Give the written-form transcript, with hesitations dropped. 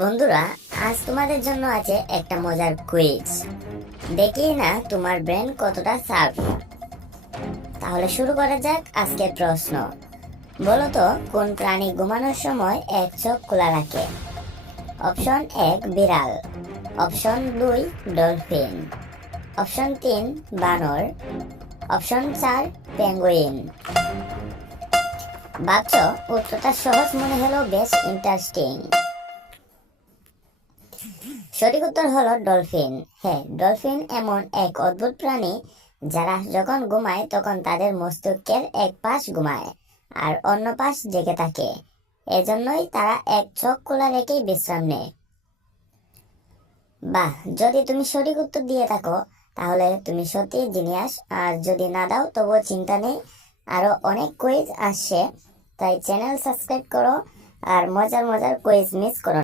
বন্ধুরা, আজ তোমাদের জন্য আছে একটা মজার কুইজ। দেখি না তোমার ব্রেন কতটা শার্প। তাহলে শুরু করা যাক আজকের প্রশ্ন। বলো তো, কোন প্রাণী ঘুমানোর সময় এক চোখ খোলা রাখে? অপশন 1 বিড়াল, অপশন 2 ডলফিন, অপশন 3 বানর, অপশন 4 পেঙ্গুইন। ভাবছো উত্তরটা সহজ মনে হলো, বেশ ইন্টারেস্টিং। সঠিক উত্তর হলো ডলফিন। হ্যাঁ, ডলফিন এমন এক অদ্ভুত প্রাণী যারা যখন ঘুমায় তখন তাদের মস্তিষ্কের এক পাশ ঘুমায় আর অন্য পাশ জেগে থাকে। এজন্যই তারা এক চোখ খোলা রেখেই বিশ্রাম নেয়। বাহ, যদি তুমি সঠিক উত্তর দিয়ে থাকো তাহলে তুমি সত্যি জিনিয়াস, আর যদি না দাও তবুও চিন্তা নেই, আরো অনেক কুইজ আসছে। তাই চ্যানেল সাবস্ক্রাইব করো আর মজার মজার কুইজ মিস করো না।